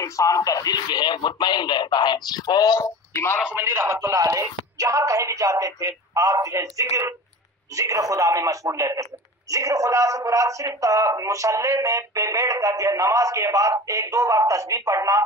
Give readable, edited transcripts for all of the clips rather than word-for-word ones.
انسان کا دل جو ہے مطمئن رہتا ہے. اور امام خمینی رحمۃ اللہ علیہ جہاں کہیں بھی جاتے تھے آپ جو ہے ذکر خدا میں مشغول رہتے تھے. ذکر خدا سے مراد صرف مصلی میں بیٹھ کر جو ہے نماز کے بعد 1-2 بار تسبیح پڑھنا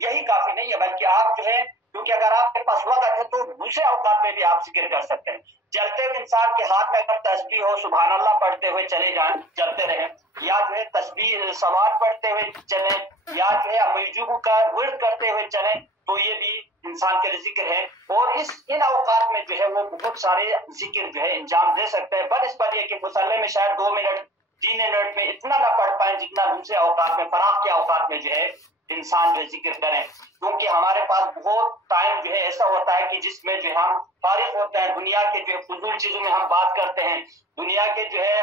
یہی کافی نہیں ہے، بلکہ آپ جو ہے کیونکہ اگر آپ کے پاس وقت ہے تو دوسرے اوقات میں بھی آپ ذکر کر سکتے ہیں. چلتے ہوئے انسان کے ہاتھ میں اگر تسبیح ہو سبحان اللہ پڑھتے ہوئے چلے جائیں، چلتے رہیں، یا جو ہے تسبیح صلوات پڑھتے ہوئے چلیں، یا جو ہے میجوب کا ورد کرتے ہوئے چلیں، تو یہ بھی انسان کے لیے ذکر ہے. اور ان اوقات میں جو ہے وہ بہت سارے ذکر جو ہے انجام دے سکتے ہیں. بس اس پر یہ کہ مصلی میں شاید 2 منٹ 3 منٹ میں اتنا نہ پڑھ پائیں جتنا دوسرے اوقات میں فراغ کے اوقات میں جو ہے انسان جو ذکر کریں. کیونکہ ہمارے پاس بہت ٹائم جو ہے ایسا ہوتا ہے کہ جس میں جو ہم فارغ ہوتے ہیں، دنیا کے جو فضول چیزوں میں ہم بات کرتے ہیں، دنیا کے جو ہے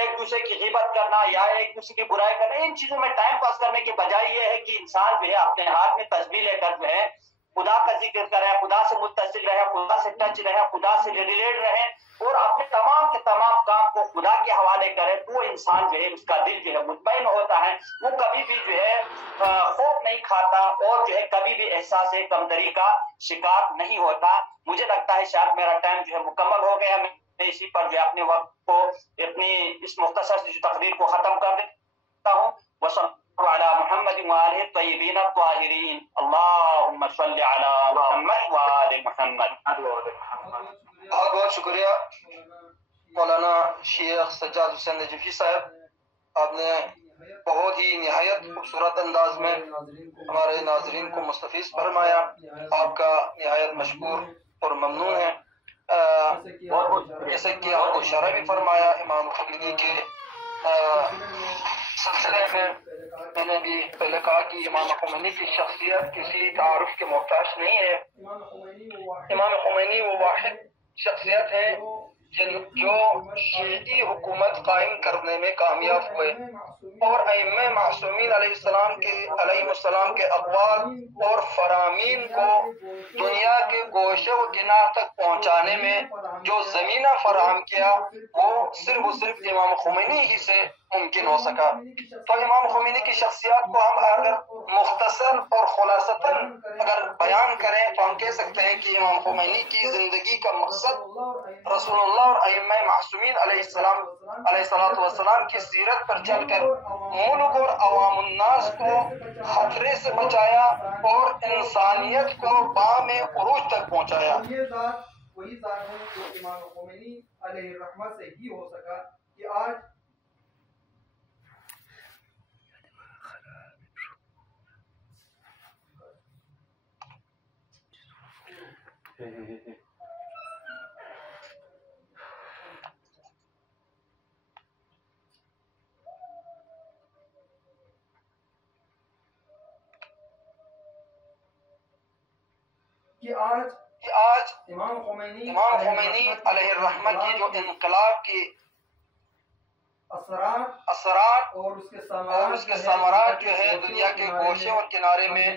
ایک دوسرے کی غیبت کرنا یا ایک دوسرے کی برائی کرنا، ان چیزوں میں ٹائم پاس کرنے کے بجائے یہ ہے کہ انسان جو ہے اپنے ہاتھ میں تسبیح لے کر جو ہے خدا کا ذکر کرے، خدا سے متصل رہے، خدا سے ٹچ رہے، خدا سے ریلیٹ رہے اور اپنے تمام کے تمام کام کو خدا کے حوالے کرے. تو انسان جو ہے اس کا دل جو ہے مطمئن ہوتا ہے، وہ کبھی بھی جو ہے خوف نہیں کھاتا اور جو ہے کبھی بھی احساس کمتری کا شکار نہیں ہوتا. مجھے لگتا ہے شاید میرا ٹائم جو ہے مکمل ہو گیا. میں اسی پر جو ہے اپنے وقت کو اپنی اس مختصر سی تقریر کو ختم کر دیتا ہوں. وصلی علی محمد وآلہ الطیبین الطاہرین. اللہم صلی علی محمد وآل محمد. بہت بہت شکریہ مولانا شیخ سجاد حسین نجفی صاحب. آپ نے بہت ہی نہایت خوبصورت انداز میں ہمارے ناظرین کو مستفیض فرمایا. آپ کا نہایت مشکور اور ممنون ہے. جیسے کہ آپ کو اشارہ بھی فرمایا امام خمینی کے سلسلے میں نے بھی پہلے کہا کہ امام خمینی کی شخصیت کسی تعارف کے محتاج نہیں ہے. امام خمینی وہ واحد شخصیت ہے جو شیعی حکومت قائم کرنے میں کامیاب ہوئے اور ائمہ معصومین علیہ السلام کے اقوال اور فرامین کو دنیا کے گوشے و کنار تک پہنچانے میں جو زمینہ فراہم کیا وہ صرف امام خمینی ہی سے ممکن ہو سکا. تو امام خمینی کی شخصیات کو ہم اگر مختصر اور خلاصتاً اگر بیان کریں تو ہم کہہ سکتے ہیں کہ امام خمینی کی زندگی کا مقصد رسول اللہ اور ائمہ معصومین علیہ السلام کی سیرت پر چل کر ملک اور عوام الناس کو خطرے سے بچایا اور انسانیت کو بام عروج تک پہنچایا. وہی ذات ہے جو امام خمینی علیہ الرحمہ سے ہی ہو سکا کہ آج امام خمینی علیہ الرحمہ کی جو انقلاب کی اثرات اور اس کے ثمرات جو ہے دنیا کے گوشے اور کنارے میں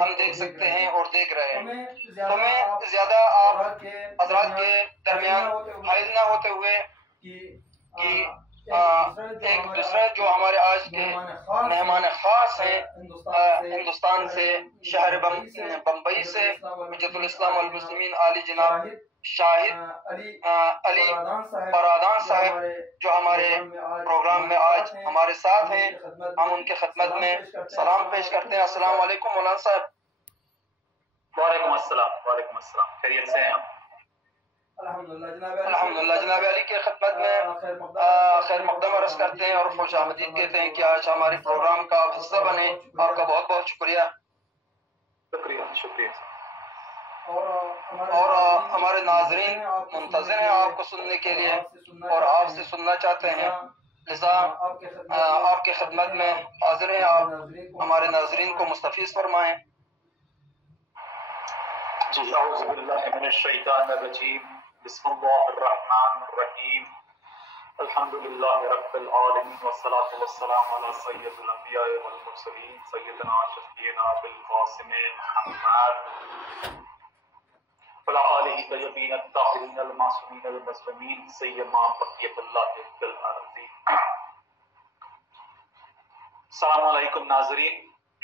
ہم دیکھ سکتے ہیں اور دیکھ رہے ہیں. تو میں زیادہ آپ حضرات کے درمیان حائل نہ ہوتے ہوئے کہ ایک دوسرے جو ہمارے آج کے مہمان خاص ہیں ہندوستان سے شہر بمبئی سے حجت الاسلام والمسلمین عالی جناب شاہد علی برادان صاحب جو ہمارے پروگرام میں آج ہمارے ساتھ ہیں، ہم ان کے خدمت میں سلام پیش کرتے ہیں. السلام علیکم مولانا صاحب. وعلیکم السلام. وعلیکم السلام. خیریت سے ہیں آپ؟ الحمدللہ جناب علی کے خدمت میں خیر مقدم عرض کرتے ہیں اور خوش آمدید کہتے ہیں کہ آج ہمارے پروگرام کا آپ حصہ بنے. آپ کا بہت بہت شکریہ. شکریہ. اور ہمارے ناظرین منتظر ہیں آپ کو سننے کے لیے اور آپ سے سننا چاہتے ہیں، لذا آپ کے خدمت میں حاضر ہیں. آپ ہمارے ناظرین کو مستفیض فرمائیں. اعوذ باللہ من الشیطان الرجیم. بسم اللہ الرحمن الرحیم. الحمد للہ رب العالمین والصلاة والسلام علی سید الانبیاء والمرسلین سیدنا شفیعنا بالقاسم محمد وعلی آلہ طیبین الطاہرین المعصومین المظلومین سیما بقیۃ اللہ فی الارض. السلام علیکم ناظرین.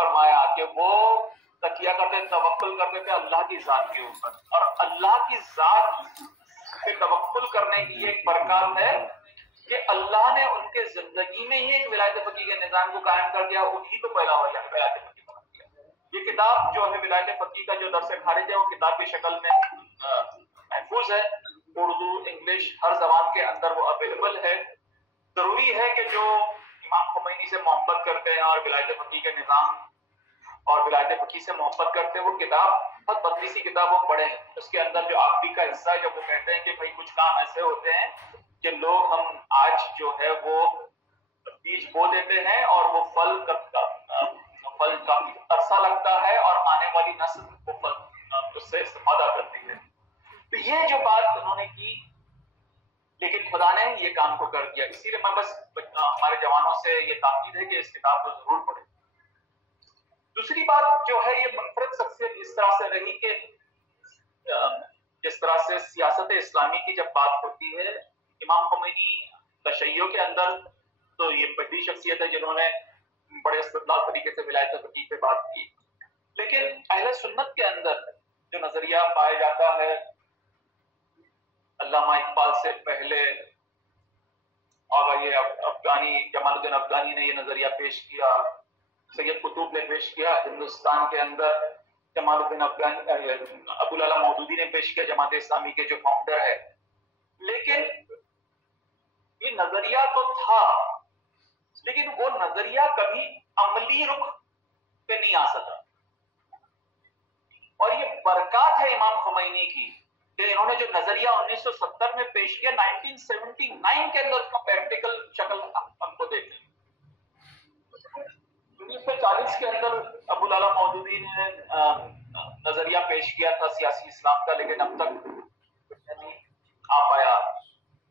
فرمایا کہ وہ تکیہ کرتے توکل کرتے تھے اللہ کی ذات کے اوپر, اور اللہ کی ذات پہ توکل کرنے کی ایک برکات ہے کہ اللہ نے ان کے زندگی میں ہی ایک ولایت فقیہ کے نظام کو قائم کر دیا, انہی کو پیدا ہوا ولایت فقیہ بنا دیا. یہ کتاب جو ہے ولایت فقیہ کا جو درس خارج ہے وہ کتاب کی شکل میں محفوظ ہے, اردو انگلش ہر زبان کے اندر وہ اویلیبل ہے. ضروری ہے کہ جو امام خمینی سے محبت کرتے ہیں اور ولایت فقیہ کے نظام اور ولایت فقیہ سے محبت کرتے ہیں وہ کتاب بہت پتلی سی کتاب وہ پڑھیں. اس کے اندر جو آخری کا حصہ ہے جب وہ کہتے ہیں کہ بھائی کچھ کام ایسے ہوتے ہیں کہ لوگ ہم آج جو ہے وہ بیج بو دیتے ہیں اور وہ پھل کافی عرصہ لگتا ہے اور آنے والی نسل وہ پھل اس سے استفادہ کرتی ہے. تو یہ جو بات انہوں نے کی, لیکن خدا نے یہ کام کو کر دیا. اسی لیے میں بس ہمارے جوانوں سے یہ تاکید ہے کہ اس کتاب کو ضرور پڑھیں. دوسری بات جو ہے یہ منفرد شخصیت اس طرح سے رہی کہ جس طرح سے سیاست اسلامی کی جب بات ہوتی ہے, امام خمینی تشیع کے اندر تو یہ پہلی شخصیت ہے جنہوں نے بڑے استدلال طریقے سے ولایت فقیہ پہ بات کی, لیکن اہل سنت کے اندر جو نظریہ پایا جاتا ہے, علامہ اقبال سے پہلے اور یہ افغانی جمال الدین افغانی نے یہ نظریہ پیش کیا, سید قطب نے پیش کیا, ہندوستان کے اندر جمال الدین افغانی ابو العلا مودودی نے پیش کیا, جماعت اسلامی کے جو فاؤنڈر ہے. لیکن یہ نظریہ تو تھا, لیکن وہ نظریہ کبھی عملی رخ پہ نہیں آ سکا. اور یہ برکات ہے امام خمینی کی کہ انہوں نے جو نظریہ 1970 میں پیش کیا 1979 کے اندر اس کا پریکٹیکل شکل ہم کو دیکھیں. 1940 کے اندر ابو العلا مودودی نے نظریہ پیش کیا تھا سیاسی اسلام کا, لیکن اب تک نہیں آ پایا.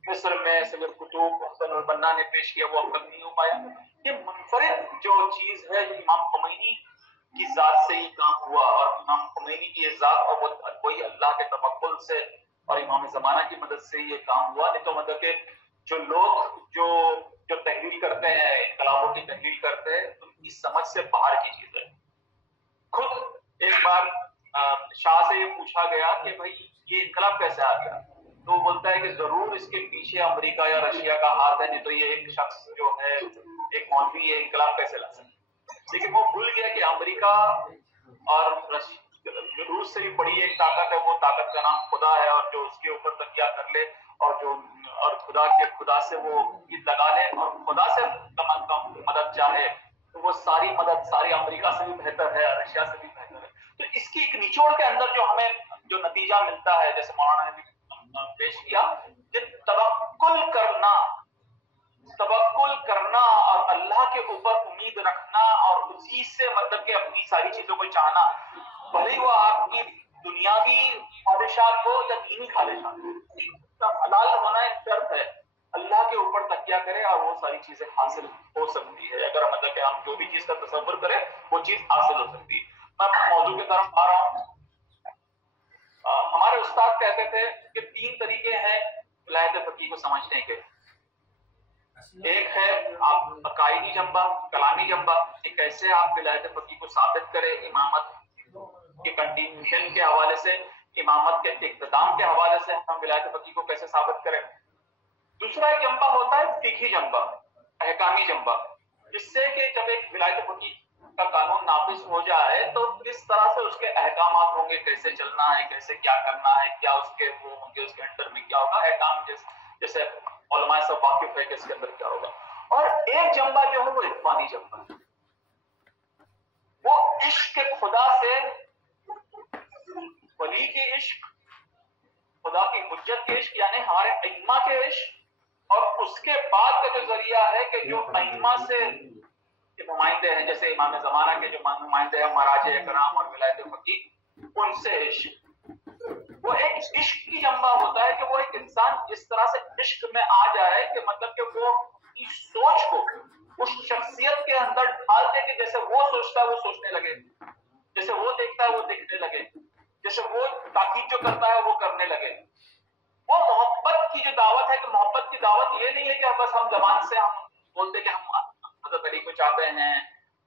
مصر میں سید قطب حسن البنا نے پیش کیا, وہ اب تک نہیں ہو پایا. یہ منفرد جو چیز ہے امام خمینی کی ذات سے ہی کام ہوا, اور امام خمینی کی یہ ذات اور وہی اللہ کے توکل سے اور امام زمانہ کی مدد سے ہی یہ کام ہوا. نہیں تو مطلب کہ جو لوگ جو تحلیل کرتے ہیں, انقلابوں کی تحلیل کرتے ہیں, ان کی سمجھ سے باہر کی چیز ہے. خود ایک بار شاہ سے یہ پوچھا گیا کہ بھائی یہ انقلاب کیسے آ گیا, تو وہ بولتا ہے کہ ضرور اس کے پیچھے امریکہ یا رشیا کا ہاتھ ہے, نہیں تو یہ ایک شخص جو ہے ایک مولوی یہ انقلاب کیسے لا سکتا. لیکن وہ بھول گیا کہ امریکہ اور روس سے بھی بڑی ایک طاقت ہے, وہ طاقت کا نام خدا ہے, اور جو اس کے اوپر تکیہ کر لے اور خدا سے وہ عید لگا لے اور خدا سے مدد چاہے تو وہ ساری مدد ساری امریکہ سے بھی بہتر ہے, رشیا سے بھی بہتر ہے. تو اس کی ایک نچوڑ کے اندر جو ہمیں جو نتیجہ ملتا ہے, جیسے مولانا نے بھی پیش کیا, کہ توکل کرنا اور اللہ کے اوپر امید رکھنا اور اسی سے مطلب کہ اپنی ساری چیزوں کو چاہنا, بھلے وہ آپ کی دنیاوی خواہشات ہو یا دینی خواہشات ہو, حلال ہونا ایک شرط ہے. اللہ کے اوپر تکیہ کرے اور وہ ساری چیزیں حاصل ہو سکتی ہے. اگر مطلب کہ ہم جو بھی چیز کا تصور کریں وہ چیز حاصل ہو سکتی ہے. میں موضوع کی طرف آ رہا ہوں. ہمارے استاد کہتے تھے کہ 3 طریقے ہیں ولایت فقیہ کو سمجھنے کے. ایک ہے آپ عقائدی جنبہ, کلامی جنبہ, کہ کیسے آپ ولایت فقیہ کو ثابت کریں امامت کے کنٹینیوشن کے حوالے سے, امامت کے اقتدام کے حوالے سے ہم ولایت فقیہ کو کیسے ثابت کریں. دوسرا ایک جنبہ ہوتا ہے فقہی جنبہ, احکامی جنبہ, جس سے کہ جب ایک ولایت فقیہ کا قانون نافذ ہو جائے تو کس طرح سے اس کے احکامات ہوں گے, کیسے چلنا ہے, کیسے کیا کرنا ہے, کیا اس کے وہ ہوں گے, اس کے انڈر میں کیا ہوگا, احکام جیسے علماء سب واقف ہے کہ اس کے اندر کیا ہوگا. اور ایک جنبہ جو ہے وہ عرفانی جنبہ ہے, وہ عشق خدا سے, ولی کے عشق, خدا کی حجت کے عشق یعنی ہمارے ائمہ کے عشق, اور اس کے بعد کا جو ذریعہ ہے کہ جو ائمہ سے نمائندے ہیں, جیسے امام زمانہ کے جو نمائندے ہیں مراجع کرام اور ولایت فقیہ, ان سے عشق. وہ ایک عشق کی جنبہ ہوتا ہے کہ وہ ایک انسان اس طرح سے عشق میں آ جائے کہ مطلب کہ وہ اپنی سوچ کو اس شخصیت کے اندر ڈال دے کہ جیسے وہ سوچتا ہے وہ سوچنے لگے, جیسے وہ دیکھتا ہے وہ دیکھنے لگے, جیسے وہ تاکید جو کرتا ہے وہ کرنے لگے. وہ محبت کی جو دعوت ہے کہ محبت کی دعوت یہ نہیں ہے کہ بس ہم زبان سے ہم بولتے کہ ہم حضرت علی کو چاہتے ہیں,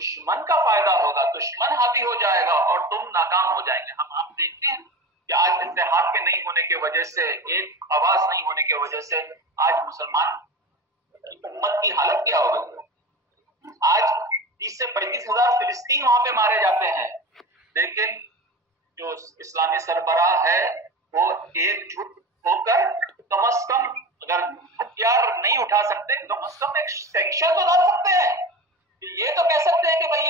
دشمن کا فائدہ ہوگا, دشمن حاوی ہو جائے گا اور تم ناکام ہو جائیں گے. ہم دیکھتے ہیں کہ آج اتحاد کے نہیں ہونے کی وجہ سے, ایک آواز نہیں ہونے کی وجہ سے آج مسلمان امت کی حالت کیا ہو گئی. آج 30 سے 35 ہزار فلسطین وہاں پہ مارے جاتے ہیں, لیکن جو اسلامی سربراہ ہے وہ ایک جھٹ ہو کر کم از کم اگر ہتھیار نہیں اٹھا سکتے کم از کم ایک سینکشن تو ڈال سکتے ہیں. یہ تو کہہ سکتے ہیں کہ بھائی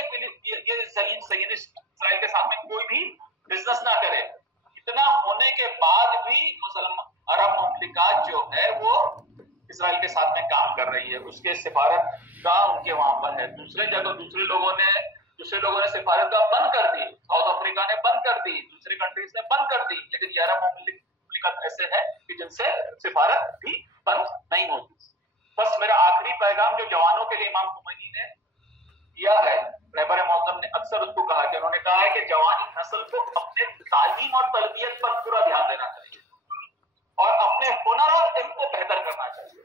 یہ صہیونسٹ اسرائیل کے ساتھ میں کوئی بھی بزنس نہ کرے. اتنا ہونے کے بعد بھی عرب مملکات جو ہے وہ اسرائیل کے ساتھ میں کام کر رہی ہے. اس کے سفارت گاہ ان کے وہاں پر ہے. دوسرے جگہ دوسرے لوگوں نے سفارت گاہ بند کر دی, ساؤتھ افریقہ نے بند کر دی, دوسری کنٹریز نے بند کر دی, لیکن یہ عرب مملکت ایسے ہیں کہ جن سے سفارت بھی بند نہیں ہوتی. بس میرا آخری پیغام جو جوانوں کے لیے امام خمینی نے دیا ہے, رہبر معظم نے اکثر اس کو کہا کہ انہوں نے کہا ہے کہ جوانی نسل کو اپنے تعلیم اور تربیت پر پورا دھیان دینا چاہیے اور اپنے ہنر اور علم کو بہتر کرنا چاہیے.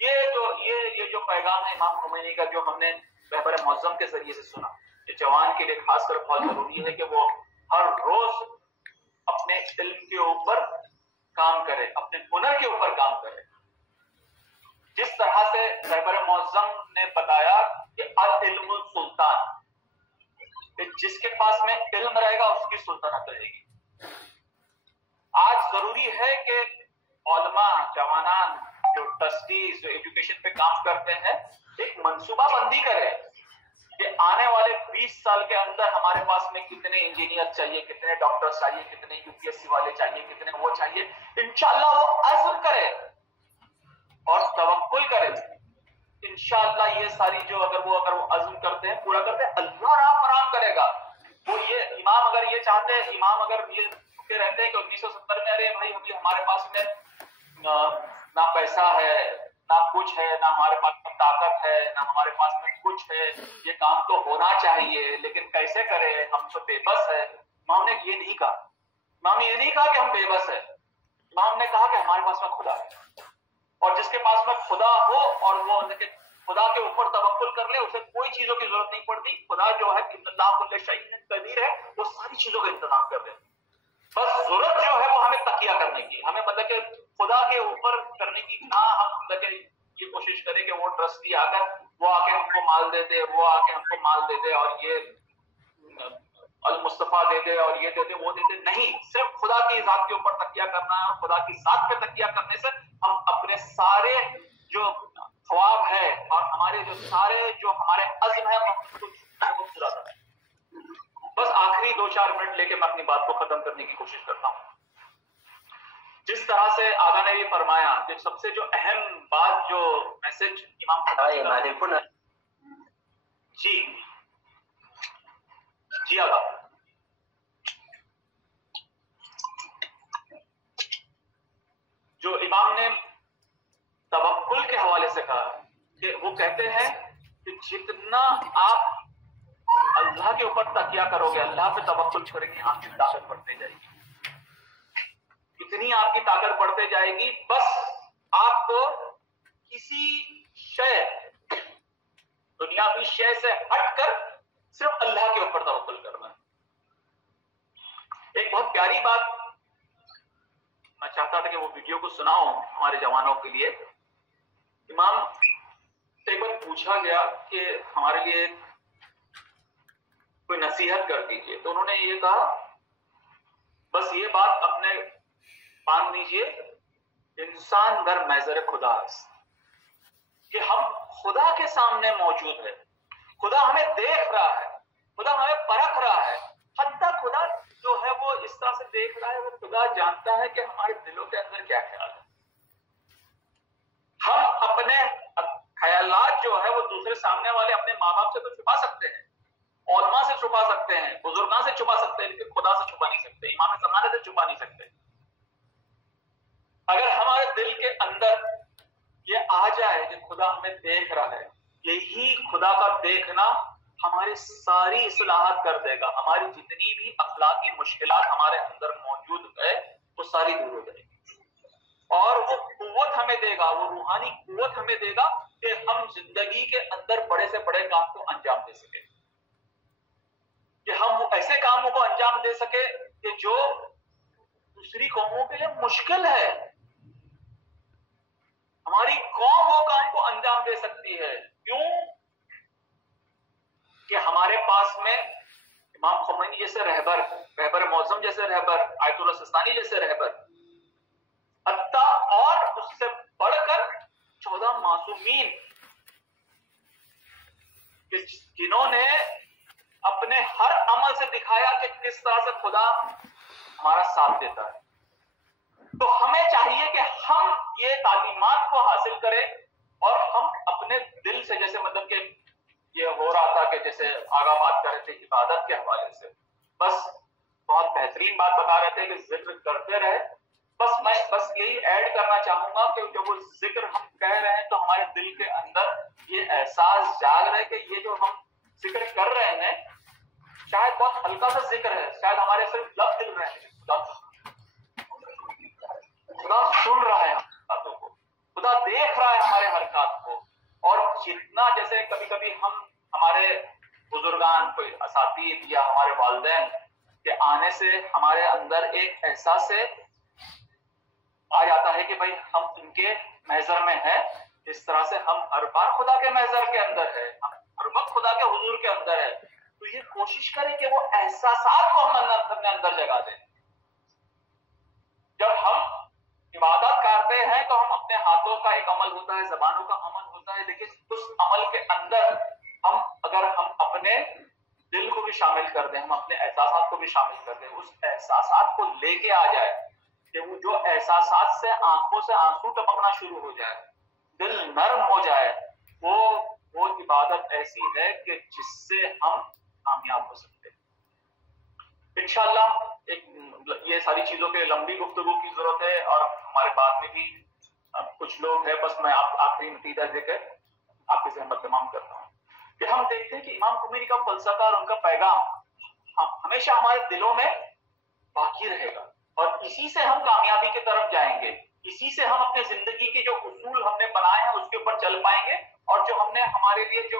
یہ جو پیغام ہے امام خمینی کا جو ہم نے رہبر معظم کے ذریعے سے سنا, یہ جوان کے لیے خاص کر بہت ضروری ہے کہ وہ ہر روز اپنے علم کے اوپر کام کرے, اپنے ہنر کے اوپر کام کرے. جس طرح سے رہبر معظم نے بتایا کہ العلم السلطان, جس کے پاس میں علم رہے گا اس کی سلطنت رہے گی. آج ضروری ہے کہ علماء, جوانان, جو ٹرسٹیز, جو ایجوکیشن پہ کام کرتے ہیں, ایک منصوبہ بندی کرے کہ آنے والے 20 سال کے اندر ہمارے پاس میں کتنے انجینئر چاہیے, کتنے ڈاکٹر چاہیے, کتنے UPSC والے چاہیے, کتنے وہ چاہیے. انشاءاللہ وہ عزم کرے اور توکل کرے. انشاءاللہ یہ ساری جو اگر وہ عزم کرتے ہیں, پورا کرتے ہیں, اللہ راہ فراہم کرے گا. وہ یہ امام اگر یہ چاہتے ہیں, امام اگر یہ رہتے ہیں کہ 1970 میں ارے بھائی ابھی ہمارے پاس میں نہ پیسہ ہے, نہ کچھ ہے, نہ ہمارے پاس میں طاقت ہے, نہ ہمارے پاس میں کچھ ہے, یہ کام تو ہونا چاہیے لیکن کیسے کرے, ہم تو بے بس ہے. امام نے یہ نہیں کہا, امام نے یہ نہیں کہا کہ ہم بے بس ہے. امام نے کہا کہ ہمارے پاس میں خدا ہے, اور جس کے پاس میں خدا ہو اور وہ خدا کے اوپر توکل کر لے, اسے کوئی چیزوں کی ضرورت نہیں پڑتی. خدا جو ہے اللہ کل شیء قدیر ہے, وہ ساری چیزوں کا انتظام کر دے. بس ضرورت جو ہے وہ ہمیں تکیہ کرنے کی, ہمیں مطلب کہ خدا کے اوپر کرنے کی, نہ ہم مطلب کہ یہ کوشش کریں کہ وہ ٹرسٹی آ کر وہ آ کے ہم کو مال دے دے, وہ آ کے ہم کو مال دے دے اور یہ المصطفیٰ دے دے اور یہ دے دے وہ دے دے. نہیں, صرف خدا کی ذات کے اوپر تکیہ کرنا ہے, اور خدا کی ذات پہ تکیہ کرنے سے ہم اپنے سارے جو خواب ہے اور ہمارے جو سارے جو ہمارے عزم ہے وہ پورا کریں. بس آخری 2-4 منٹ لے کے میں اپنی بات کو ختم کرنے کی کوشش کرتا ہوں. جس طرح سے آقا نے یہ فرمایا کہ سب سے جو اہم بات, جو میسج امام جی آقا, جو امام نے توکل کے حوالے سے کہا کہ وہ کہتے ہیں کہ جتنا آپ اللہ کے اوپر تکیہ کرو گے, اللہ پہ توکل کریں گے, آپ کی طاقت بڑھتے جائے گی, اتنی آپ کی طاقت بڑھتے جائے گی. بس آپ کو کسی شے, دنیاوی شے سے ہٹ کر صرف اللہ کے اوپر توکل کرنا. ایک بہت پیاری بات میں چاہتا تھا کہ وہ ویڈیو کو سناؤں ہمارے جوانوں کے لیے. امام سے ایک بار پوچھا گیا کہ ہمارے لیے کوئی نصیحت کر دیجیے, تو انہوں نے یہ کہا بس یہ بات اپنے مان لیجیے, انسان در محضر خدا است, کہ ہم خدا کے سامنے موجود ہے, خدا ہمیں دیکھ رہا ہے, خدا ہمیں پرکھ رہا ہے. حتیٰ خدا جو ہے وہ اس طرح سے دیکھ رہا ہے, وہ خدا جانتا ہے کہ ہمارے دلوں کے اندر کیا خیال ہے. ہم اپنے خیالات جو ہے وہ دوسرے سامنے والے اپنے ماں باپ سے تو چھپا سکتے ہیں, علماء سے چھپا سکتے ہیں, بزرگاں سے چھپا سکتے ہیں, لیکن خدا سے چھپا نہیں سکتے, امام زمانے سے چھپا نہیں سکتے. اگر ہمارے دل کے اندر یہ آ جائے کہ خدا ہمیں دیکھ رہا ہے, یہی خدا کا دیکھنا ہماری ساری اصلاحات کر دے گا. ہماری جتنی بھی اخلاقی مشکلات ہمارے اندر موجود ہے وہ ساری دور ہو جائے گی, اور وہ قوت ہمیں دے گا, وہ روحانی قوت ہمیں دے گا کہ ہم زندگی کے اندر بڑے سے بڑے کام کو انجام دے سکیں. کہ ہم ایسے کاموں کو انجام دے سکے کہ جو دوسری قوموں کے لیے مشکل ہے. ہماری قوم وہ کام کو انجام دے سکتی ہے. کیوں؟ کہ ہمارے پاس میں امام خمینی جیسے رہبر معظم جیسے رہبر، آیت اللہ سستانی جیسے رہبر، حتیٰ اور اس سے بڑھ کر 14 معصومین جنہوں نے اپنے ہر عمل سے دکھایا کہ کس طرح سے خدا ہمارا ساتھ دیتا ہے. تو ہمیں چاہیے کہ ہم یہ تعلیمات کو حاصل کریں اور ہم اپنے دل سے، جیسے مطلب کہ یہ ہو رہا تھا کہ جیسے آگاہ بات کر رہے تھے عبادت کے حوالے سے، بس بہت بہترین بات بتا رہے تھے کہ ذکر کرتے رہے. میں یہی ایڈ کرنا چاہوں گا کہ جب وہ ذکر ہم کہہ رہے ہیں تو ہمارے دل کے اندر یہ احساس جاگ رہا ہے کہ یہ جو ہم ذکر کر رہے ہیں شاید بہت ہلکا سا ذکر ہے، شاید ہمارے صرف لفظ دل رہے ہیں. خدا سن رہا ہے ہماری باتوں کو، خدا دیکھ رہا ہے ہمارے حرکات کو. اور جتنا جیسے کبھی کبھی ہمارے بزرگان، کوئی اساتید یا ہمارے والدین کے آنے سے ہمارے اندر ایک احساس آ جاتا ہے کہ بھائی ہم ان کے محضر میں ہیں، اس طرح سے ہم ہر بار خدا کے محضر کے اندر ہے، ہم ہر وقت خدا کے حضور کے اندر ہے. تو یہ کوشش کریں کہ وہ احساسات کو ہم اپنے اندر جگا دیں. جب ہم عبادت کرتے ہیں تو ہم اپنے ہاتھوں کا ایک عمل ہوتا ہے، زبانوں کا عمل ہوتا ہے، لیکن اس عمل کے اندر اگر ہم اپنے دل کو بھی شامل کر دیں، ہم اپنے احساسات کو بھی شامل کر دیں، اس احساسات کو لے کے آ جائے کہ وہ جو احساسات سے آنکھوں سے آنسو ٹپکنا شروع ہو جائے، دل نرم ہو جائے، وہ عبادت ایسی ہے کہ جس سے ہم کامیاب ہو سکتے ہیں. انشاءاللہ یہ ساری چیزوں کے لمبی گفتگو کی ضرورت ہے اور ہمارے بعد میں بھی کچھ لوگ ہیں. بس میں آخری نتیجہ دے کر آپ کی زحمت تمام کرتا ہوں کہ ہم دیکھتے ہیں کہ امام خمینی کا فلسفہ اور ان کا پیغام ہمیشہ ہمارے دلوں میں باقی رہے گا اور اسی سے ہم کامیابی کی طرف جائیں گے. اسی سے ہم اپنے زندگی کے جو اصول ہم نے بنائے ہیں اس کے اوپر چل پائیں گے اور جو ہم نے ہمارے لیے جو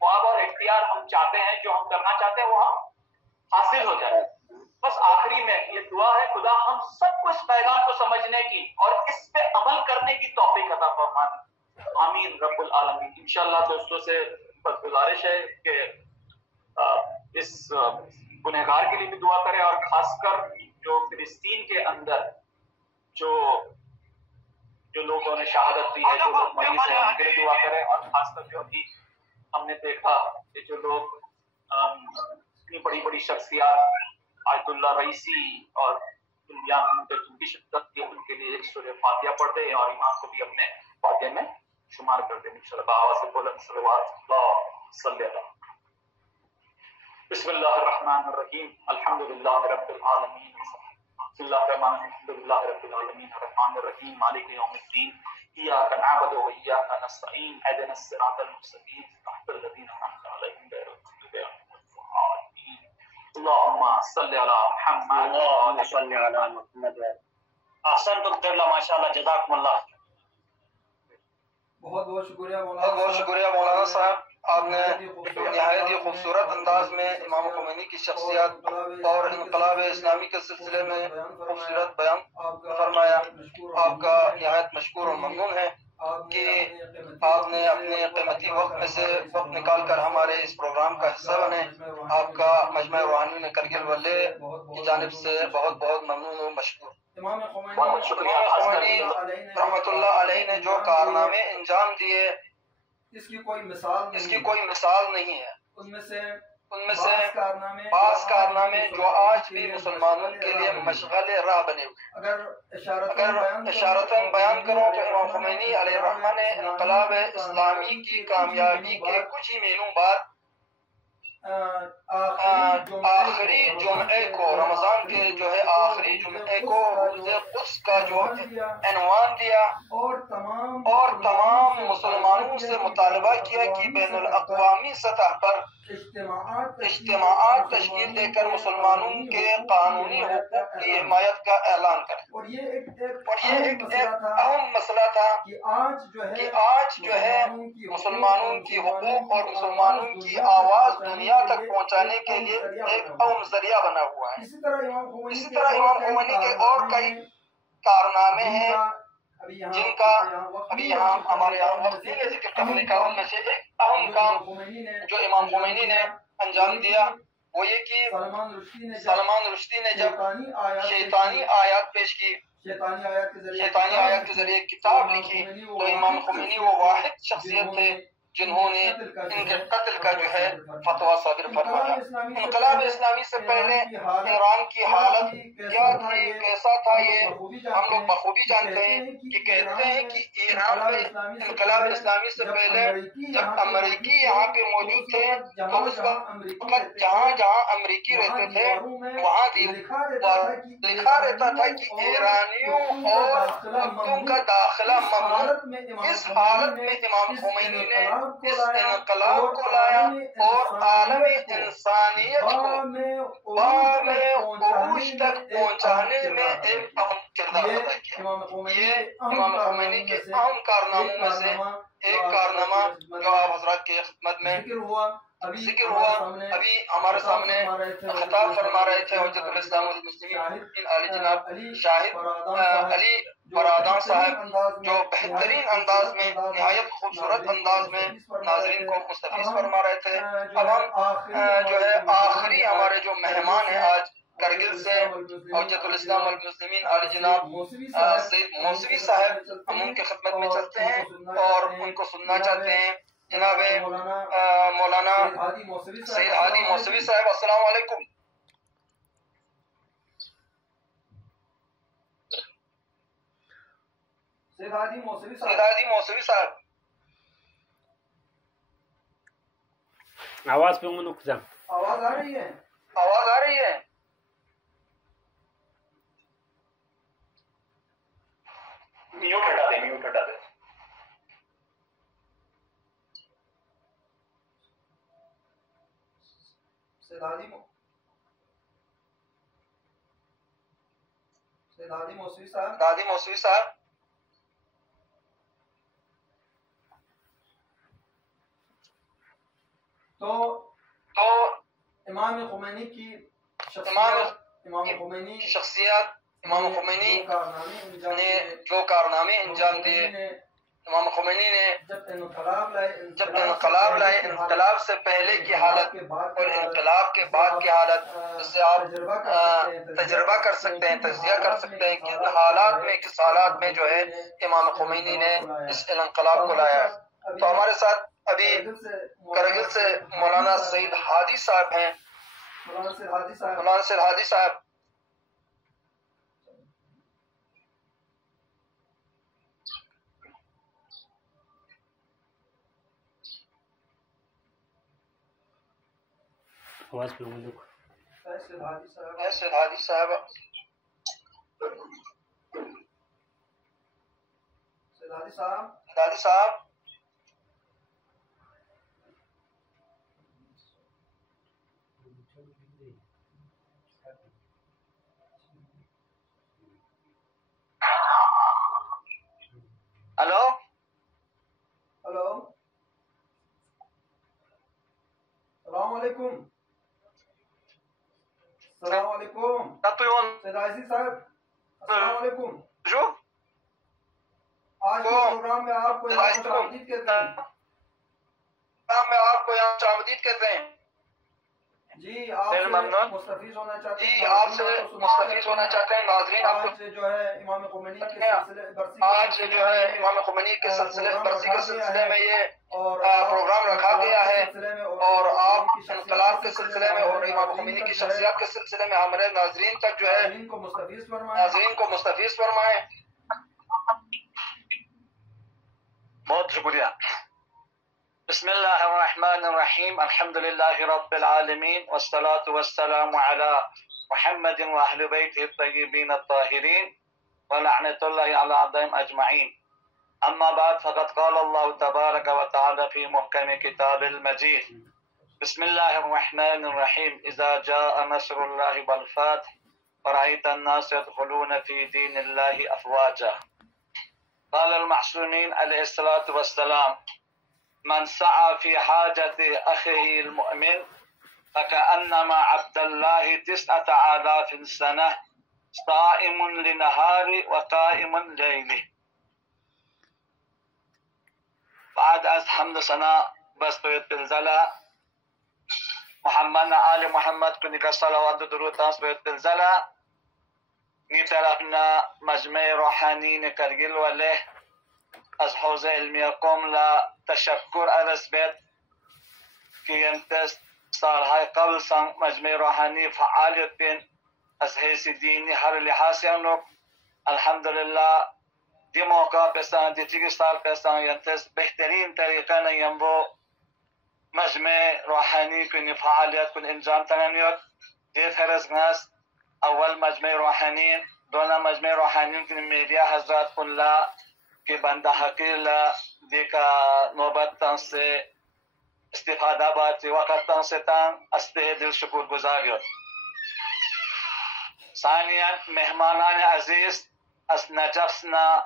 خواب اور اختیار ہم چاہتے ہیں، جو ہم کرنا چاہتے ہیں، وہ ہم حاصل ہو جائے. بس آخری میں یہ دعا ہے خدا ہم سب کو اس پیغام کو سمجھنے کی اور اس پہ عمل کرنے کی توفیق عطا فرمائے. آمین رب العالمین. انشاءاللہ دوستوں سے بس گزارش ہے کہ اس گنہگار کے لیے بھی دعا کریں اور خاص کر جو فلسطین کے اندر جو لوگوں نے شہادت دی ہے، جو لوگ مریض ہیں، ان کے لیے دعا کریں. اور خاص کر جو ابھی ہم نے دیکھا کہ جو لوگ اتنی بڑی بڑی شخصیات آیت اللہ رئیسی اور جن کی شدت کی، ان کے لیے ایک سورہ فاتحہ پڑھ دیں اور ایمان کو بھی اپنے فاتحہ میں شمار کر دیں. بسم اللہ الرحمن الرحیم. الحمدللہ رب العالمین. بسم اللہ الرحمن الرحیم. الحمدللہ رب العالمین الرحمن الرحیم مالک یوم الدین. ایاک نعبد و ایاک نستعین. اهدنا الصراط المستقیم صراط الذین انعمت علیہم غیر المغضوب علیہم ولا الضالین. اللهم صل على محمد اللهم صل على محمد. احسنتم ترلا ماشاءاللہ جزاکم اللہ. بہت بہت شکریہ مولانا صاحب. آپ نے نہایت ہی خوبصورت انداز میں امام خمینی کی شخصیت اور انقلاب اسلامی کے سلسلے میں خوبصورت بیان فرمایا. آپ کا نہایت مشکور اور ممنون ہے کہ آپ نے اپنے قیمتی وقت میں سے وقت نکال کر ہمارے اس پروگرام کا حصہ بنے. آپ کا مجمع روحانی کرگل والے کی جانب سے بہت بہت ممنون و مشکور. امام خمینی رحمۃ اللہ علیہ نے جو کارنامے انجام دیے اس کی کوئی مثال نہیں ہے. ان میں سے بعض کارنامے جو آج بھی مسلمانوں کے لیے مشغل راہ بنے ہوئے. اگر اشارتاً بیان کروں تو امام خمینی علیہ الرحمہ نے انقلاب اسلامی کی کامیابی کے کچھ ہی مہینوں بعد آخری جمعے کو، رمضان کے جو ہے آخری جمعے کو روز قدس کا جو عنوان دیا اور تمام مسلمانوں سے مطالبہ کیا کہ بین الاقوامی سطح پر اجتماعات تشکیل دے کر مسلمانوں کے قانونی حقوق کی حمایت کا اعلان کریں. اور یہ ایک اہم مسئلہ تھا کہ آج جو ہے مسلمانوں کی حقوق اور مسلمانوں کی آواز دنیا تک پہنچانے کے لیے ایک اہم ذریعہ بنا ہوا ہے. اسی طرح امام خمینی کے اور کئی کارنامے ہیں جن کا ابھی یہاں ہمارے یہاں وقت نہیں ہے ذکر کرنے کا. ان میں سے ایک اہم کام جو امام خمینی نے انجام دیا وہ یہ کہ سلمان رشدی نے جب شیطانی آیات پیش کی، شیطانی آیات کے ذریعے ایک کتاب لکھی، تو امام خمینی وہ واحد شخصیت تھے جنہوں نے ان کے قتل کا جو ہے فتویٰ صادر فرمایا. انقلاب اسلامی سے پہلے ایران کی حالت کیا تھی، کیسا تھا، یہ ہم لوگ بخوبی جانتے ہیں کہ کہتے ہیں کہ ایران میں انقلاب اسلامی سے پہلے جب امریکی یہاں پہ موجود تھے تو اس وقت جہاں جہاں امریکی رہتے تھے وہاں لکھا رہتا تھا کہ ایرانیوں اور کردوں کا داخلہ ممنوع. اس حالت میں امام خمینی نے اس انقلاب کو لایا اور عالم انسانیت کو بام عروج تک پہنچانے میں ایک اہم کردار ادا کیا. یہ امام خمینی کے اہم کارناموں میں سے ایک کارنامہ جو آپ حضرات کی خدمت میں ذکر ہوا. ابھی ہمارے سامنے خطاب فرما رہے تھے حجت الاسلام والمسلمین علی جناب شاہد علی برادان صاحب، جو بہترین انداز میں، نہایت خوبصورت انداز میں ناظرین کو مستفیض فرما رہے تھے. اب ہم جو ہے آخری ہمارے جو مہمان ہیں آج کرگل سے حجت الاسلام والمسلمین علی جناب سید موسوی صاحب، ہم ان کی خدمت میں چلتے ہیں اور ان کو سننا چاہتے ہیں. جناب مولانا سید ہادی موسوی صاحب، السلام علیکم. سید ہادی موسوی صاحب، آواز پہ نقطہ آواز آ رہی ہے؟ آواز آ رہی ہے؟ میوٹ ہٹا دیں، میوٹ ہٹا دیں. سید ہادی موسوی صاحب، ہادی موسوی صاحب، تو امام خمینی کی شخصیات، امام خمینی نے جو کارنامے انجام دیے، امام خمینی نے جب انقلاب لائے، انقلاب سے پہلے کی حالت اور انقلاب کے بعد کی حالت، جس سے آپ تجربہ کر سکتے ہیں، تجزیہ کر سکتے ہیں کہ حالات میں، کس حالات میں جو ہے امام خمینی نے اس انقلاب کو لایا. تو ہمارے ساتھ ابھی کرگل سے مولانا سید ہادی صاحب ہیں. مولانا سید ہادی صاحب، آواز پہ سید ہادی صاحب، ہادی صاحب، ہلو السلام علیکم. السلام علیکم سید عزیز صاحب، السلام علیکم. جو آج کے پروگرام میں آپ کو یہاں خوش آمدید کہتے ہیں. میں آپ کو یہاں خوش آمدید کہتے ہیں. جی آپ سے مستفیض ہونا چاہتے ہیں، آپ سے مستفیض ہونا چاہتے ہیں. ناظرین، آپ آج جو ہے امام خمینی کے سلسلے برسی کے سلسلے میں یہ پروگرام رکھا گیا ہے، اور آپ انقلاب کے سلسلے میں اور امام خمینی کی شخصیات کے سلسلے میں ہمارے ناظرین تک جو ہے ناظرین کو مستفیض فرمائیں. بہت شکریہ. بسم اللہ الرحمن الرحیم، الحمد للہ رب العالمین، والصلاة والسلام على محمد وأهل بيته الطيبين الطاهرين ولعنة الله على أعدائهم أجمعين. أما بعد، فقد قال الله تبارك وتعالى في محكم كتاب المجيد: بسم الله الرحمن الرحيم إذا جاء نصر الله والفتح ورأيت الناس يدخلون في دين الله أفواجا. قال المعصومين عليه الصلاة والسلام: من سعى في حاجة أخيه المؤمن فكأنما عبد الله 9,000 سنة صائم لنهار وقائم ليله. بعد از حمد سنا بس تويت بالزلا محمد آل محمد کنی کا صلوات و درود تاس تويت بالزلا نی طرفنا مجمع روحانین کرگل وله از حوزه علمیه قوم لا تشکر عرض بید که ینتست سالهای قبل سان مجمع روحانی فعالیت بین از حیث دینی ہر لحاظ انو الحمدللہ دی موقع پیسان دی 30 سال پیسان ینتست بہترین طریقہ نیم وہ مجمع روحانی کنی فعالیت کن انجام تنانیت دیت حرز ناس اول مجمع روحانین دونا مجمع روحانین کنی میڈیا حضرات کن لا کہ بندہ حقیر لا دیکا نوبت تن سے استفادہ باتی وقت تن سے تن استے دل شکر گزاریت. ثانیا مہمانان عزیز اس نجفسنا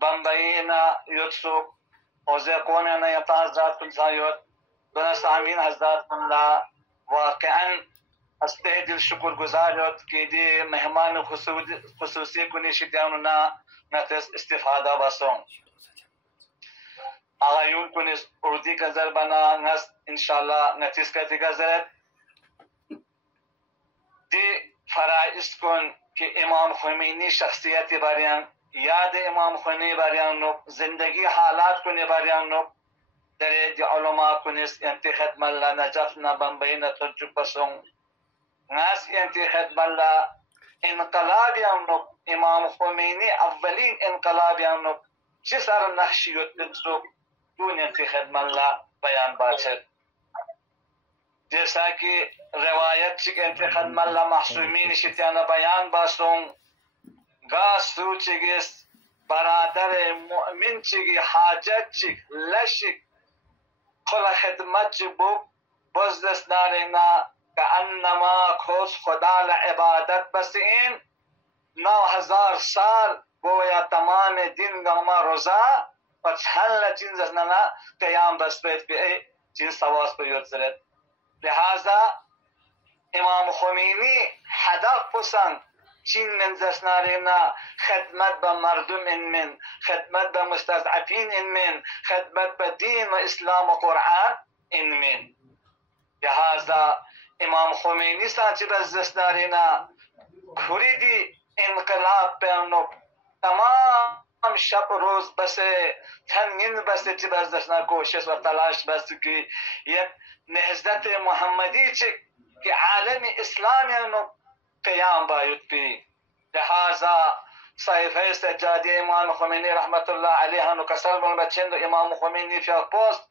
بمبئینا یوتسوک حوزے کونینا یتا حضرات کن سایوت دونا سامین حضرات کن لا واقعاً استے دل شکر گزاریت کہ دی مہمان خصوصی کنی شدیانونا نتس استفادہ بسون. آغایون کنیس اردی کا ضربنا نس انشاءاللہ نتیس کا تیگا زرد دی فرائض کن کہ امام خمینی شخصیت باریان یاد امام خمینی باریان نو زندگی حالات کنی باریان نو در دی علماء کنیس انتی خدم اللہ نجفنا بمبئینا ترجب بسون ناس انتی خدم اللہ انقلابیان نو امام خمینی اولین انقلابیان نو جسر نحشیت لنسوک دنیا کی خدمت اللہ بیان باشد. جیسا کہ روایت چک انتی خدمت اللہ محسومین شتیانا بیان باسون گا سو چگیس برادر مؤمن چگی حاجت چک لشک خل خدمت چبو بزدس نارینا کانما کھوس خدا لعبادت بسین 9,000 سال گویا تمام دن گاما روزہ اور چھل چین زنانا قیام بس پیت پہ چین سواس پہ یوتزرد. لہذا امام خمینی ہدف پسند چین من زسنارینا خدمت با مردم ان من خدمت با مستضعفین ان من خدمت با دین و اسلام و قرآن ان من. لہذا امام خمینی سانچی بس زسنارینا کھوری دی انقلاب پہنو تمام شب روز بسے تھنگن بسے چی بس دشنا کوشش و تلاش بس کی یک نہضت محمدی چی کہ عالم اسلامی انو قیام بایت پی. لہذا صحیفہ سجادی امام خمینی رحمت اللہ علیہ انو کسل بن بچند امام خمینی فی پوست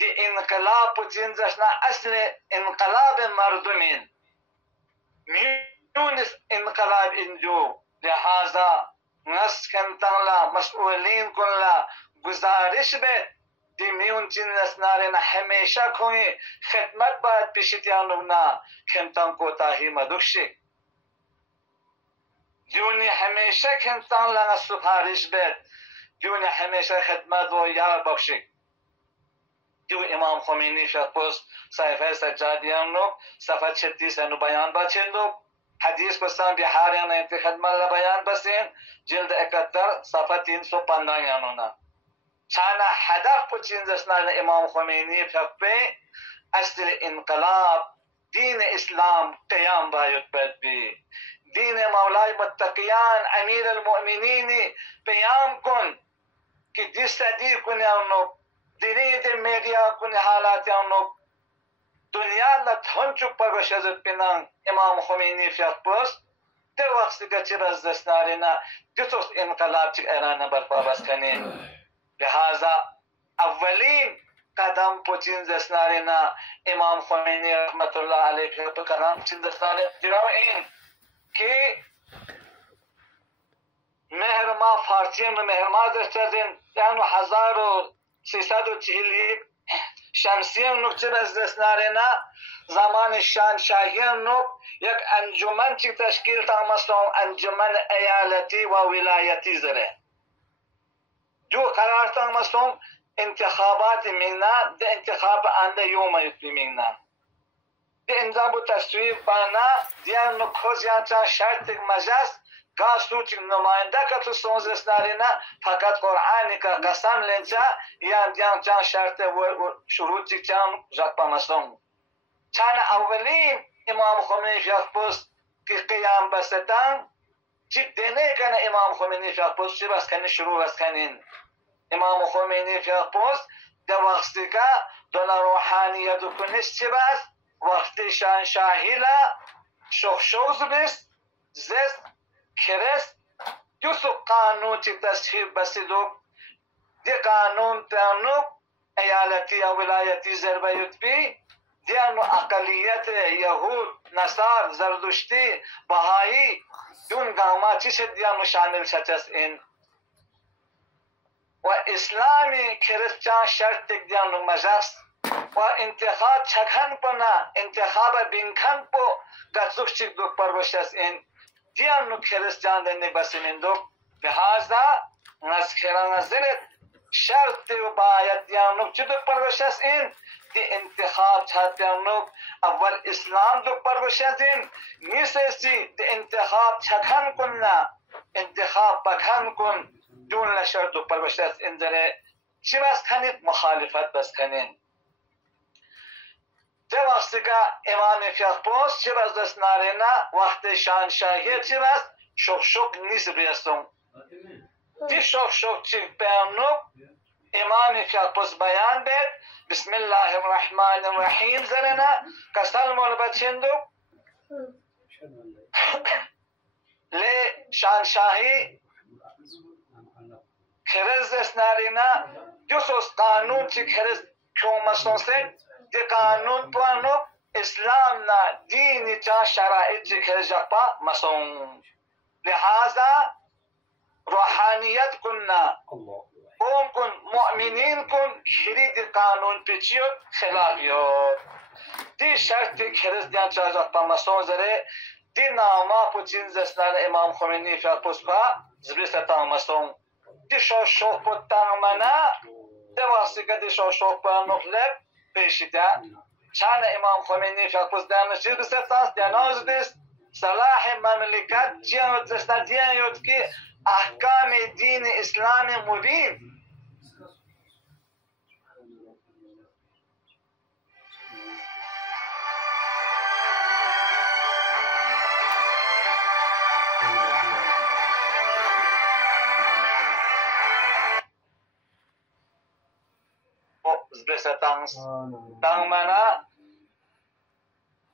دی انقلاب پچین دشنا اصل انقلاب مردمین میونس انقلاب انجو. لہذا نس کنتن لا مسئولین کن لا گزارش بے دی میون چین نسنارین ہمیشہ کھوئی خدمت باید پیشتیان لگنا کنتن کو تاہی مدکشی دیونی ہمیشہ کنتن لا سفارش بے دیونی ہمیشہ خدمت و یار بخشی. دیو امام خمینی شخص صحیفہ سجادیان لوگ صفحہ 36 انو بیان بچین لوگ حدیث بسان بحاریان انتی خدمت اللہ بیان بسین جلد 71 صفحہ 315 یانونا چانا ہدف پچین زسنان امام خمینی فقبے اصل انقلاب دین اسلام قیام بایت پید بھی دین مولائی متقیان امیر المؤمنین قیام کن کہ جس صدی کن انو دینید میڈیا کن حالات انو دنیا لطھن چک پر وشزت پنان امام خمینی فیقبوس در وقت گچی بز دستنارینا دیتوس انقلاب چک ایران برپا بس کنین. لہذا اولین قدم پچین دستنارینا امام خمینی رحمت اللہ علیہ فیقب کرام چین دستنارینا دیراو این کہ مہرما فارسی میں مہرما دستردین یعنی 1341 شمسیان نوک چه از دست نارینا زمان شاهنشاهیان نوک یک انجمن چی تشکیل تامستون انجمن ایالتی و ولایتی زره جو قرار تامستون انتخابات میننا ده انتخاب آنده یوم یتبی میننا ده انضاب و تصویب بانا دیان نکوز یا چان شرط مجاز گاستو چی نماینده که تو سونز دستارینا فقط قرآنی که قسم لنچا یا دیان چان شرط و شروط چی چان جات پامستون چان اولین امام خمینی فیاق پوست که قیام بستان چی دینے کنه امام خمینی فیاق پوست چی بس کنی شروع بس کنین امام خمینی فیاق پوست ده وقتی که دولا روحانیت و کنیست چی بس وقتی شاهنشاهی لا شوز بست زست کرست دوسو قانون چی تصحیب بسیدو دی قانون تانو ایالتی یا ولایتی ضربیت بی دیانو اقلیت یهود نصار زردشتی بهایی دون گاما چی شد دیانو شامل شچس این و اسلامی کرستان شرط دیانو مجاست و انتخاب چکن پنا انتخاب بینکن پو گذوف چک دو پروشس این دیانو کرستان دنی بسنین دو لہذا نزخیران نزلت شرط و باید دیانو چی دو پروشس این دی انتخاب چاہتیانو اول اسلام دو پروشس این نیسیسی دی انتخاب چکن کننا انتخاب بکن کن دون لشر دو پروشس این دره چی بس کنید مخالفت بس کنید ده وقتی که امام فیاق پوست چی بس دست نارینا وقت شاهنشاهی چی بس شک نیست بیستون دی شک چی بیانو امام فیاق پوست بیان بید بسم الله الرحمن الرحیم زرنا کسال مول بچندو لی شاهنشاهی کرز دست نارینا دوسوس قانون چی کرز کیوں مسلون سے دی قانون پوانو اسلام نا دین چا شرائط چی کرز جاپا مسلون لہذا روحانیت کننا قوم کن مؤمنین کن شرید قانون پیچیوت خلافیوت دی شرط کرز دیان چا جاپا مسلون زره دی ناما پوچین زسنان امام خمینی فیاق پوسپا زبیستان مسلون دی شوق پوتان منا ده واسه که دی شوق پوتان نخلب پیشیده چان امام خمینی فیاق پوست دیان چیز بسیتاست دیانوز دیست صلاح مملکت جیانوت زستا دیانوت که احکام دین اسلام مبین تang mana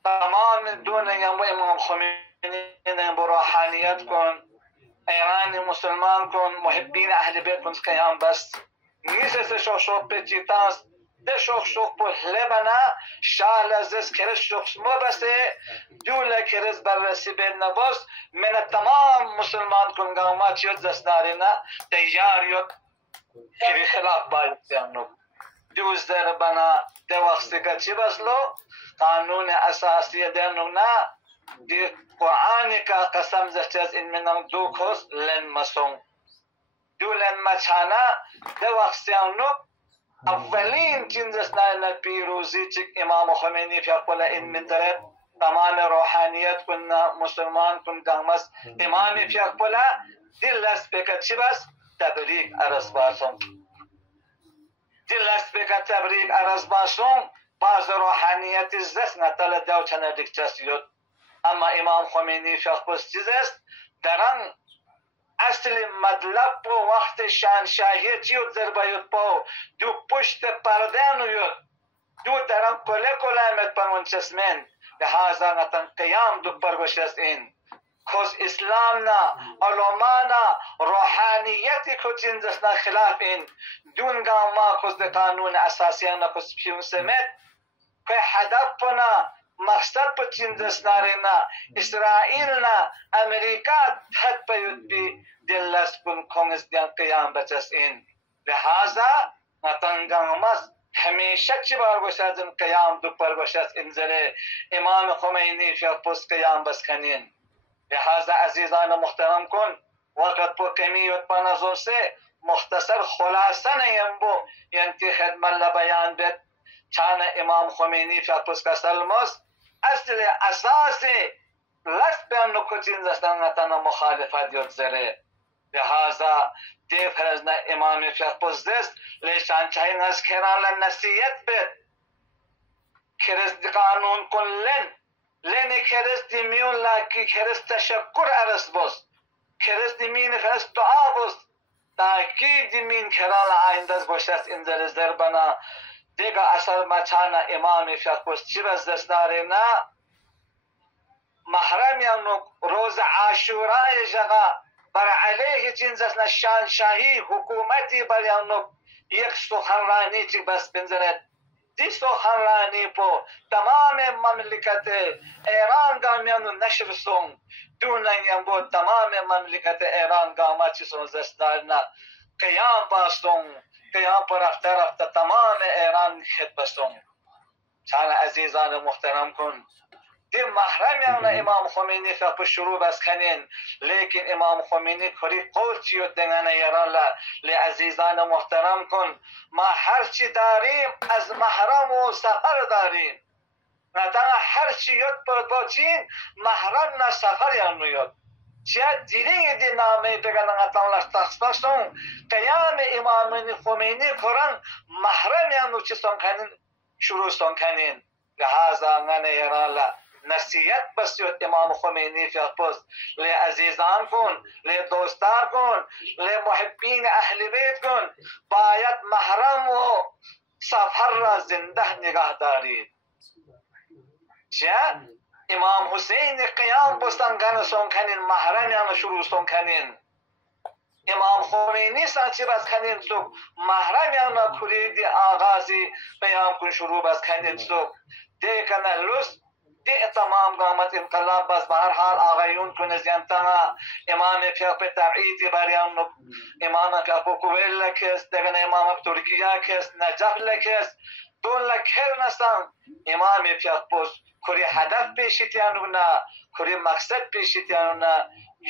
تمام دنیا و امام خمینی نے روحانیت کن ایرانی مسلمان کن محبین اهل بیت کن قیام بس نیسه سے شوق پہ چیتاس ده شوق پہ لبنا شال ازس کرس شوق مو بسے دولا کرس بررسی بین نبوس من تمام مسلمان کن گاما چیت زسنارینا تیاریت کری خلاف باید دیانو دوز در بنا ده وقتی که چی بسلو قانون اساسی دیانو نا دی قرآنی که قسم زشتیز این منم دو کس لن مسون دو لن مچانا ده وقتی آنو اولین چیزستان پیروزی چک امام خمینی فیاق بلا این من طرف تمام روحانیت کن مسلمان کن گامس امام فیاق بلا دل لست بکت چی بس تبریک عرض باسون دل لست بکت تبریک عرض باسون باز روحانیت ازدست نتال دو چنه دکچسیود اما امام خمینی فیاق بس چیز است درن اصل مطلب پو وقت شاهنشاهی چیوت ضربیوت پو دو پشت پردانو یوت دو درن کله کلامت پنون چسمن لحاظا نتن قیام دو پرگوشت این کس اسلام نا علماء نا روحانیتی کو چنزسنا خلاف این دون گاما کس ده قانون اساسی نا کس پیون سمت که هدف پنا مقصد پا چندسنارینا اسرائیل نا امریکا تحت پیود بی دلست کن کنگس دیان قیام بچس این لہذا نتنگان مست همیشه چی بار گوشت این قیام دو پر گوشت انزله امام خمینی فیقپوس قیام بس کنین. لہذا عزیزان محترم کن وقت پر کمیت پانزون سے مختصر خلاصہ نہیں بو ینتی خدمت لبیان بیت چانا امام خمینی فیقپوس کا سلموس اصل اساس لست بیان نکوچین زستانتانا مخالفت یود زره. لہذا دیف رزنا امام فیقپوس دست لیشان چاہین از کھیران لنسیت بیت کھرست قانون کن لن کھرست میون لاکی کھرست تشکر ارس بوس کھرست مین کھرست دعا بوس تاکید مین کھران آئندز گوشت انزر ازدر بنا دیگا اثر مچانا امام فیقپوس چیرز دستارینا محرم یعنی روز عاشورای جگا بر علیه چینزسنا شانشاهی حکومتی بر یعنی یک سخنرانی چی بس بنزند دی سخنرانی پو تمام مملکت ایران گامیانو نشر سون دونن ینبو تمام مملکت ایران گاما چی سون زستارنا قیام باستون قیام پر رفته تمام ایران خط بستون. چانا عزیزان محترم کن دی محرم یعنی امام خمینی فقط شروع بس کنین لیکن امام خمینی کری قول چیوت دنگانه یران لی عزیزان محترم کن ما هرچی داریم از محرم و سفر داریم نتانا هرچی یوت باچین محرم نا سفر یعنی یوت چیا دیرین دی نامه بگن نتان لشتخصبشتون قیام امام خمینی کرن محرم یعنی چی سون کنین شروع سون کنین. لہذا انگانه یران نصیحت بسیت امام خمینی فیقپوس لی عزیزان کن لی دوستان کن لی محبین اهل بیت کن باید محرم و سفر را زنده نگاه دارید. چیا امام حسین قیام بستن گن سون کنین محرم یعنی شروع سون کنین امام خمینی سانچی بس کنین سوک محرم یعنی کلید آغازی قیام کن شروع بس کنین سوک دیکن لست دی تمام قامت انقلاب بس بہر حال آغایون کو نزیانتانا امام فیق تبعیدی باریان امام فیق کویل لکس دگن امام ترکیہ کس نجف لکس دون لکھر نسان امام فیق پوس کری هدف پیشیتیانونا کری مقصد پیشیتیانونا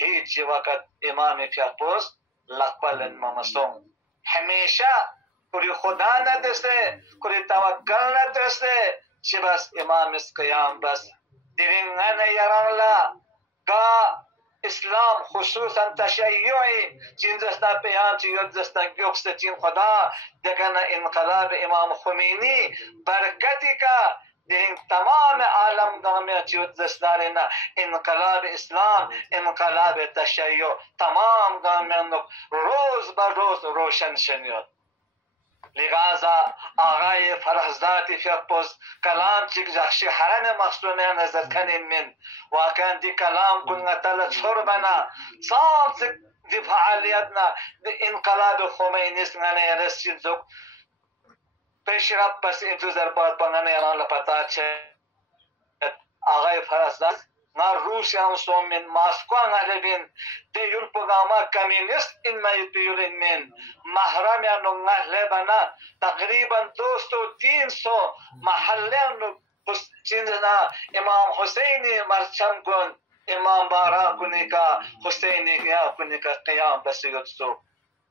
هیچ وقت امام فیق پوس لقبل ممسون ہمیشہ کری خدا ندسته کری توکل ندسته چی بس امام اس قیام بس دیرنگن یران لا گا اسلام خصوصا تشیعی چین زستا پیام چی یود زستا گیوکست چین خدا دکن انقلاب امام خمینی برکتی کا دیرنگ تمام عالم گامی چی یود زستا لینا انقلاب اسلام انقلاب تشیع تمام گامی روز بر روز روشن شنید. لہذا آغای فرحزاتی فیقپوس کلام چک جخشی حرم مخصومه نظر کنین من واقعا دی کلام کنگا تلت سر بنا سامس دی فعالیتنا دی انقلاب خمینیست نگنه رسید زک پیش رب بس انتظار باید بانگنه ایران لپتا چه آغای فرحزات نا روسیا هم سوم من ماسکو انگه بین دی یورپ گاما کمیونیست این مایت بیولین من محرم یا نگه لبنا تقریبا 200-300 محله چیزنا امام حسینی مرچم کن امام بارا کنی کا حسینی کیا کنی کا قیام بسیت سو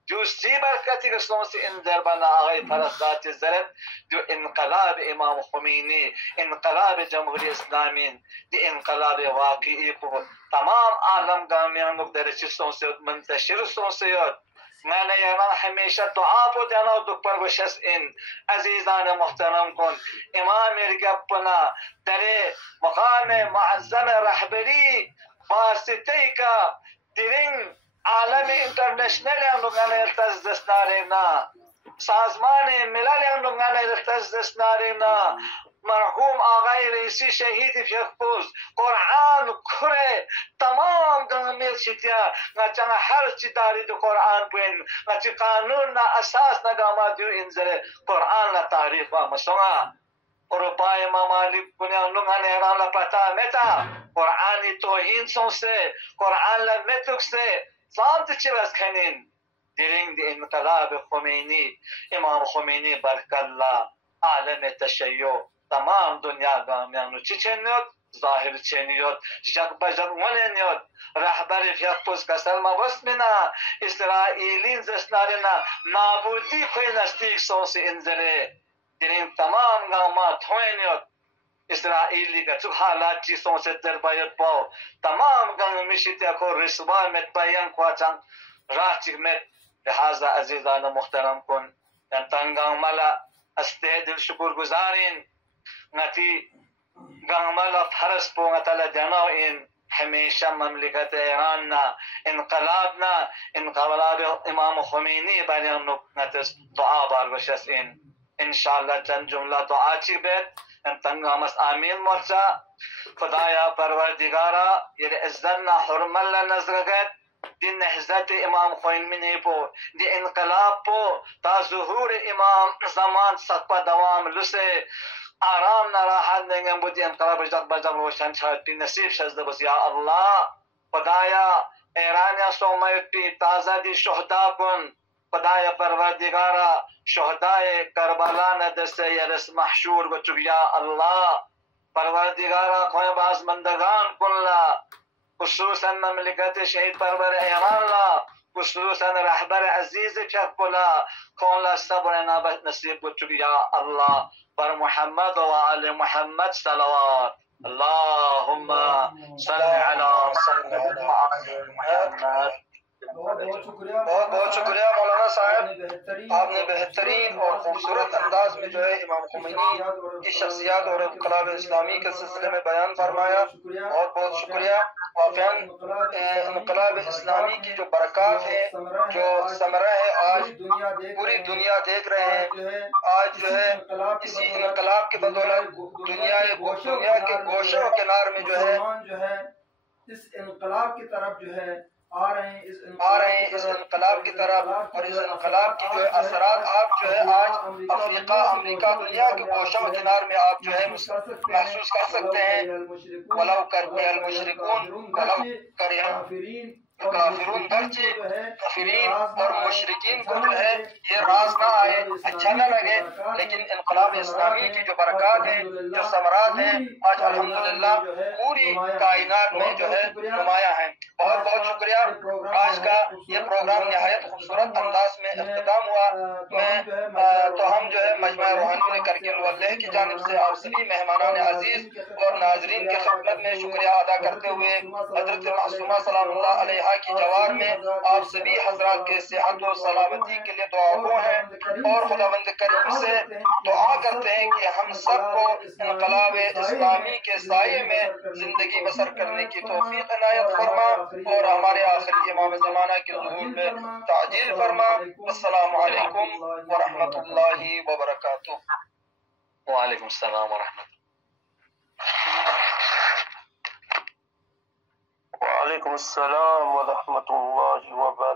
جو سی برکتی قسموں سے ان دربنا آغای فرزات زرد جو انقلاب امام خمینی انقلاب جمہوری اسلامی دی انقلاب واقعی کو تمام عالم گامیان درچستوں سے منتشر سوں سے میں نے یران ہمیشہ دعا پو دینا دکپر گوشس ان عزیزان محترم کن امام ارگپنا در مقام معظم رہبری واسطے کا درنگ عالم انٹرنیشنل انگان ارتز دستارینا سازمان ملل انگان ارتز دستارینا مرحوم آقای رئیسی شہید فیقپوس قرآن کھرے تمام گامیل چیتیا نچانا ہر چی داری دو قرآن پوین نچی قانون نا اساس نگاما دیو انزر قرآن نا تاریخ و مسونا اروپای ممالک کنیان لنگان ایران لپتا متا قرآنی توہین سن سے قرآن لمتک سے سامت چی بس کنین دیرنگ دی انقلاب خمینی امام خمینی برک اللہ عالم تشیع تمام دنیا گامیانو چی چنیود ظاهر چنیود جگ بجگ ونینیود رهبر فیقپوز کسل ما وسمنا اسرائیلین زسنارنا نابودی کوئی نزدیک سونسی انزله دینین تمام گامات ہوئنیود اسرائیلی کا چک حالات چیزوں سے تربیت پاؤ تمام گنگ مشیتیا کو رسوا مت بیان کو چنگ راہ چک مت لہذا عزیزان محترم کن تنگان ملا استے دل شکر گزارین نتی گنگ ملا فرس پو نتلا جنو ان ہمیشہ مملکت ایران نا انقلاب امام خمینی بانی نتس دعا بار بشس انشاءاللہ چند جملہ دعا چی بیت تنگامس آمین مرچا خدایا پروردگارا یہ عزتنا حرماللہ نزرگت دی نہزت امام خمینی پو دی انقلاب پو تا ظہور امام زمان سقپا دوام لسے آرام نہ راحت دیں بدی انقلاب جگ بجگ روشن چھاتی نصیب شزد بس یا اللہ خدایا ایرانیا سومیت پی تازہ دی شہدہ کن خدایا پروردگارا شہدائے کربلا ندس یرس محشور بچک یا اللہ پروردگارا کوئی باز مندگان کن لا خصوصا مملکت شہید پرور ایران لا خصوصا رہبر عزیز چک لا کون لا صبر نابت نصیب بچک یا اللہ پر محمد و آل محمد صلوات اللہم صلی علی محمد بہت شکریہ مولانا صاحب آپ نے بہترین اور خوبصورت انداز میں جو ہے امام خمینی کی شخصیات اور انقلاب اسلامی کے سلسلے میں بیان فرمایا بہت بہت شکریہ واقعاً انقلاب اسلامی کی جو برکات ہے جو ثمرہ ہے آج پوری دنیا دیکھ رہے ہیں آج جو ہے اسی انقلاب کے بدولت دنیا کے گوشے و کنار میں جو ہے اس انقلاب کی طرف جو ہے آ رہے ہیں اس انقلاب کی طرف اور اس انقلاب کی جو ہے اثرات آپ جو ہے آج افریقہ امریکہ دنیا کے گوشہ و کنار میں آپ جو ہے محسوس کر سکتے ہیں وَلَوْ كَرِهَ الْمُشْرِكُونَ وَلَوْ كَرِهَ کافرون گرچہ کافرین اور مشرکین کو جو ہے یہ راز نہ آئے اچھا نہ لگے لیکن انقلاب اسلامی کی جو برکات ہیں جو ثمرات ہیں آج الحمدللہ پوری کائنات میں جو ہے نمایاں ہیں بہت بہت شکریہ آج کا یہ پروگرام نہایت خوبصورت انداز میں اختتام ہوا تو ہم جو ہے مجمع روحانی کرکل واللہ کی جانب سے آپ سبھی مہمانان عزیز اور ناظرین کے خدمت میں شکریہ ادا کرتے ہوئے حضرت معصومہ سلام اللہ علیہ کی جوار میں آپ سبھی حضرات کے صحت و سلامتی کے لیے دعا گو ہیں اور خداوند کریم سے دعا کرتے ہیں کہ ہم سب کو انقلاب اسلامی کے سائے میں زندگی بسر کرنے کی توفیق عنایت فرما اور ہمارے آخری امام زمانہ کے ظہور میں تعجیل فرما السلام علیکم ورحمۃ اللہ وبرکاتہ وعلیکم السلام ورحمۃ وعلیکم السلام ورحمۃ اللہ وبرکاتہ